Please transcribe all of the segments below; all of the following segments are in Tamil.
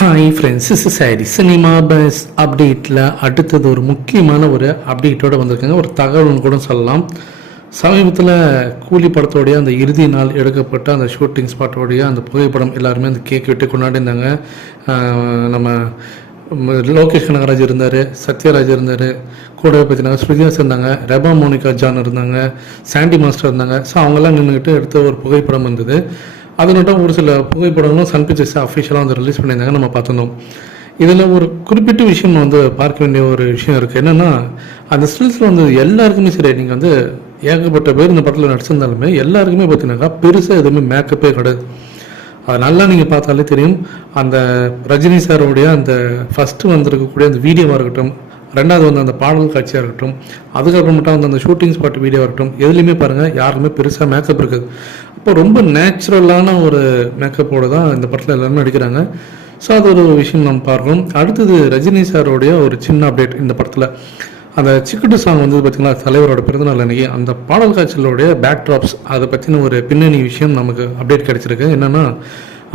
Hi friends, is sorry cinema bus அப்டேட்டில் அடுத்தது ஒரு முக்கியமான ஒரு அப்டேட்டோடு வந்திருக்காங்க. ஒரு தகவல்னு கூட சொல்லலாம். சமீபத்தில் கூலி படத்தோடைய அந்த இறுதி நாள் எடுக்கப்பட்ட அந்த ஷூட்டிங் ஸ்பாட்டோடைய அந்த புகைப்படம் எல்லாருமே அந்த கேக் விட்டு கொண்டாடிருந்தாங்க. நம்ம லோகேஷ் கனகராஜ் இருந்தார், சத்யராஜ் இருந்தார், கூடவே பார்த்தீங்கன்னா ஸ்ருதியாஸ் இருந்தாங்க, ரெபா மோனிகா ஜான் இருந்தாங்க, சாண்டி மாஸ்டர் இருந்தாங்க. ஸோ அவங்கெல்லாம் நின்றுக்கிட்டு எடுத்த ஒரு புகைப்படம் இருந்தது. அதனோட ஒரு சில புகைப்படங்களும் சன் பிக்சர்ஸ் அஃபிஷியலாக வந்து ரிலீஸ் பண்ணியிருந்தாங்க, நம்ம பார்த்துருந்தோம். இதில் ஒரு குறிப்பிட்ட விஷயம் வந்து பார்க்க வேண்டிய ஒரு விஷயம் இருக்குது. என்னென்னா, அந்த ஸ்டில்ஸில் வந்து எல்லாருக்குமே சரி, நீங்கள் வந்து ஏகப்பட்ட பேர் இந்த படத்தில் நடிச்சிருந்தாலுமே எல்லாருக்குமே பார்த்தீங்கன்னாக்கா பெருசாக எதுவுமே மேக்கப்பே கிடையாது. அது நல்லா நீங்கள் பார்த்தாலே தெரியும். அந்த ரஜினி சாரோடைய அந்த ஃபஸ்ட்டு வந்திருக்கக்கூடிய அந்த வீடியோவாக இருக்கட்டும், ரெண்டாவது வந்து அந்த பாடல் காட்சியாக இருக்கட்டும், அதுக்கப்புறமேட்டா வந்து அந்த ஷூட்டிங் ஸ்பாட் வீடியோவாக இருக்கட்டும், எதுலேயுமே பாருங்கள் யாருக்குமே பெருசாக மேக்கப் இருக்குது. அப்போ ரொம்ப நேச்சுரலான ஒரு மேக்கப்போடு தான் இந்த படத்தில் எல்லாருமே நடிக்கிறாங்க. ஸோ அது ஒரு விஷயம் நம்ம பார்க்கணும். அடுத்தது ரஜினி சாரோடைய ஒரு சின்ன அப்டேட். இந்த படத்தில் அந்த சிக்குட்டு சாங் வந்து பார்த்திங்கன்னா தலைவரோட பிறந்தநாள் அன்றைக்கி அந்த பாடல் காட்சிகளோடைய பேக்ட்ராப்ஸ் அதை பற்றின ஒரு பின்னணி விஷயம் நமக்கு அப்டேட் கிடச்சிருக்கு. என்னென்னா,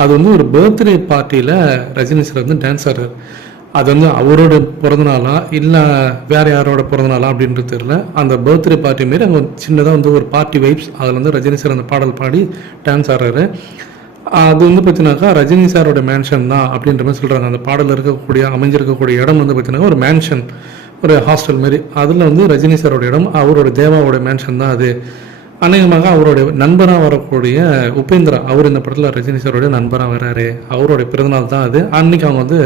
அது வந்து ஒரு பர்த்டே பார்ட்டியில் ரஜினி சார் வந்து டான்ஸ் ஆடுறார். அது வந்து அவரோட பிறந்தநாளா இல்லை வேறு யாரோட பிறந்தநாளா அப்படின்றது தெரியல. அந்த பர்த்டே பார்ட்டி மாரி அங்கே சின்னதாக வந்து ஒரு பார்ட்டி வைப்ஸ், அதில் வந்து ரஜினி சார் அந்த பாடல் பாடி டான்ஸ் ஆடுறாரு. அது வந்து பார்த்தீங்கன்னாக்கா ரஜினி சாரோட மேன்ஷன் தான் அப்படின்ற மாதிரி சொல்கிறாங்க. அந்த பாடலில் இருக்கக்கூடிய அமைஞ்சிருக்கக்கூடிய இடம் வந்து பார்த்தீங்கன்னா ஒரு மேன்ஷன், ஒரு ஹாஸ்டல் மாரி. அதில் வந்து ரஜினி சாரோட இடம், அவரோட தேவாவோட மேன்ஷன் தான் அது. அநேகமாக அவருடைய நண்பராக வரக்கூடிய உபேந்திரா, அவர் இந்த படத்தில் ரஜினி சாரோடைய நண்பராக வர்றாரு. அவருடைய பிறந்தநாள் தான் அது. அன்றைக்கி அவங்க வந்து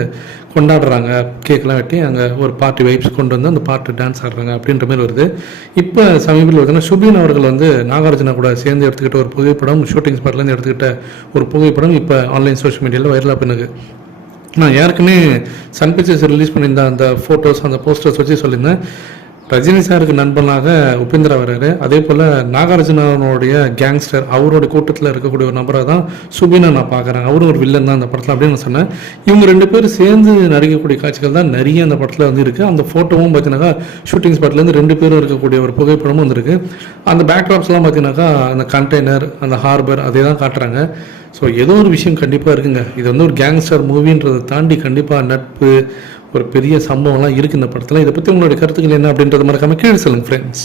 கொண்டாடுறாங்க, கேக்கெலாம் வெட்டி அங்கே ஒரு பார்ட்டி வைப்ஸ் கொண்டு வந்து அந்த பார்ட்டி டான்ஸ் ஆடுறாங்க அப்படின்ற மாதிரி வருது. இப்போ சமீபத்தில் பார்த்தீங்கன்னா சுபீன் அவர்கள் வந்து நாகார்ஜுனா கூட சேர்ந்து எடுத்துக்கிட்ட ஒரு புகைப்படம், ஷூட்டிங் ஸ்பாட்லேருந்து எடுத்துக்கிட்ட ஒரு புகைப்படம் இப்போ ஆன்லைன் சோஷியல் மீடியாவில் வைரலாக பண்ணுது. நான் ஏற்கனவே சன் பிக்சர்ஸ் ரிலீஸ் பண்ணியிருந்த அந்த ஃபோட்டோஸ், அந்த போஸ்டர்ஸ் வச்சு சொல்லியிருந்தேன். ரஜினி சாருக்கு நண்பனாக உபேந்திரா வர்றாரு. அதே போல் நாகார்ஜுனாவுடைய கேங்ஸ்டர், அவரோட கூட்டத்தில் இருக்கக்கூடிய ஒரு நபராக தான் சுபீனை நான் பார்க்குறேன். அவரும் ஒரு வில்லன் தான் அந்த படத்தில் அப்படின்னு நான் சொன்னேன். இவங்க ரெண்டு பேரும் சேர்ந்து நடிக்கக்கூடிய காட்சிகள் தான் நிறைய அந்த படத்தில் வந்து இருக்குது. அந்த ஃபோட்டோவும் பார்த்தீங்கன்னாக்கா ஷூட்டிங் ஸ்பாட்லேருந்து ரெண்டு பேரும் இருக்கக்கூடிய ஒரு புகைப்படமும் வந்துருக்கு. அந்த பேக்ட்ராப்ஸ்லாம் பார்த்தீங்கன்னாக்கா அந்த கண்டெய்னர், அந்த ஹார்பர், அதே தான் காட்டுறாங்க. ஸோ ஏதோ ஒரு விஷயம் கண்டிப்பாக இருக்குங்க. இது வந்து ஒரு கேங்ஸ்டர் மூவின்றதை தாண்டி கண்டிப்பாக நட்பு, ஒரு பெரிய சம்பவம்லாம் இருக்குது இந்த படத்தில். இதை பற்றி உங்களுடைய கருத்துக்கள் என்ன அப்படின்றத மறக்காமல் கீழே சொல்லுங்கள் ஃப்ரெண்ட்ஸ்.